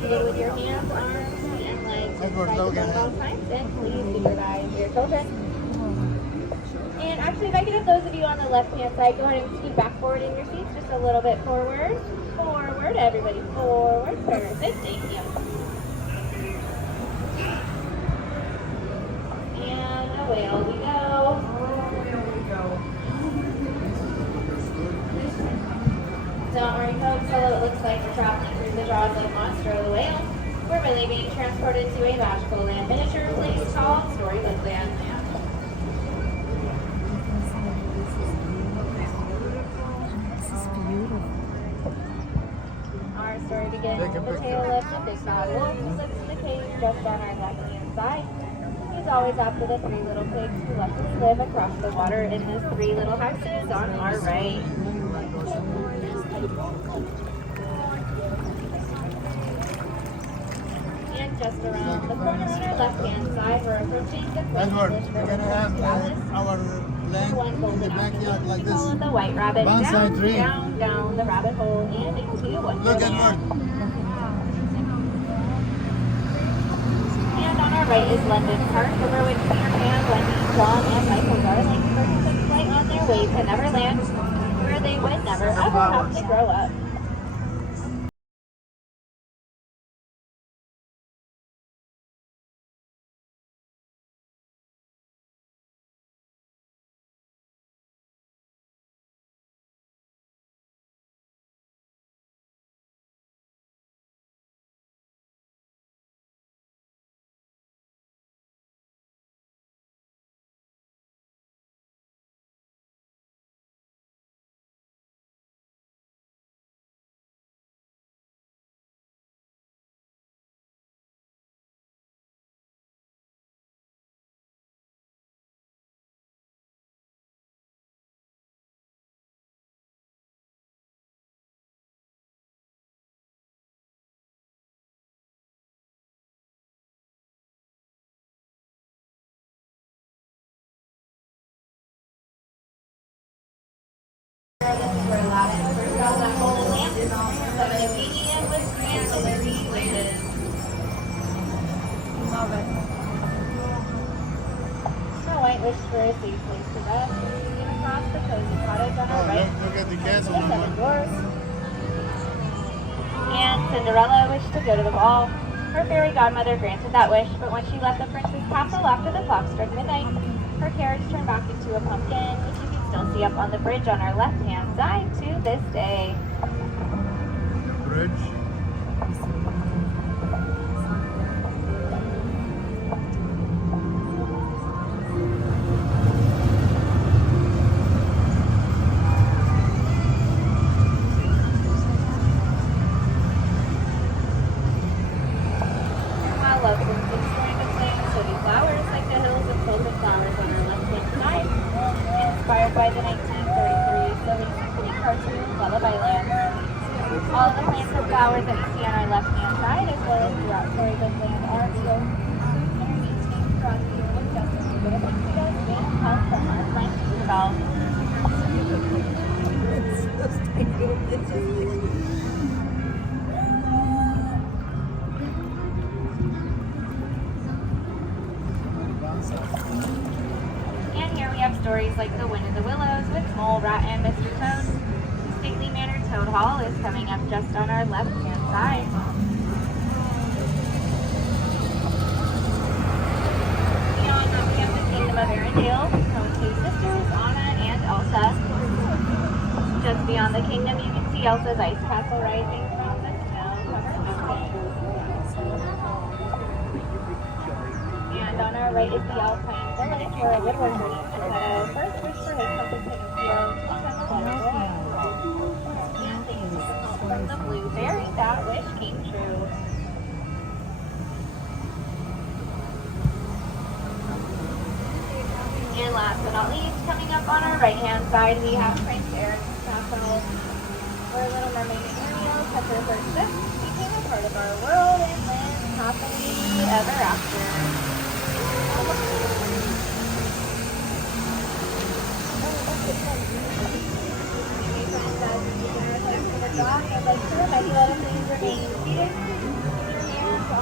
seated with your hands, arms, and legs side at all times, and please supervise your children. And actually, if I could have those of you on the left-hand side, go ahead and scoot back forward in your seats, just a little bit forward. Forward, everybody, forward. Perfect, thank you. And away we go. Don't worry, folks, although it looks like we're traveling through the jaws of Monstro the whale, we're really being transported to a magical land miniature place called Storybook Land. Our story begins with the tale of the big bad wolf who lives in the cave just on our left-hand side. He's always after the three little pigs who luckily live across the water in the three little houses on our right. And just around the corner on our left-hand side, we're approaching the Edward, we're going to have our land in the backyard like this. Follow the white rabbit One down, side three. down the rabbit hole and into one. Look, Edward. And on our right is London Park, over which Peter Pan, Wendy, John, and Michael Darling first took flight on their way to Neverland, where they would never ever have to grow up. Where Aladdin first saw that golden lamp, so the genie was granted their three wishes. Love it. Snow White wished for a safe place to rest, and across the cozy cottage on her right, Look at the castle. the seven dwarfs. And Cinderella wished to go to the ball. Her fairy godmother granted that wish, but when she left the prince's castle after the clock struck midnight, her carriage turned back into a pumpkin, which you can still see up on the bridge on our left-hand side to this day. Bridge. While love was starting to flame, so do flowers like the hills of filled flowers on our left-hand side, inspired by the 1933 Sylvie Symphony cartoon Lullaby Land. All of the plants and flowers that you see on our left-hand side, as well as throughout Storybook Land, are real throughout the year with just a little bit of mosquitoes being help from our friend Isabel. And here we have stories like The Wind in the Willows with Mole, Rat, and Mr. Toad. The stately mannered Toad Hall is coming up just on our left-hand side. Beyond that, we have the Kingdom of Arendelle, home to sisters Anna and Elsa. Just beyond the kingdom, you can see Elsa's ice castle rising from the snow-covered mountains. And on our right is the Alpine Village, where a woodworker named Geppetto first wished for his cousin Pinocchio to become a better boy. And thanks to the help from the blue fairy, that wish came true. And last but not least, coming up on our right-hand side, we have Prince Eric's castle, where Little Mermaid Ariel kept her first ship, became a part of our world, and lived happily ever after. I'd like to remind you all to please remain seated. are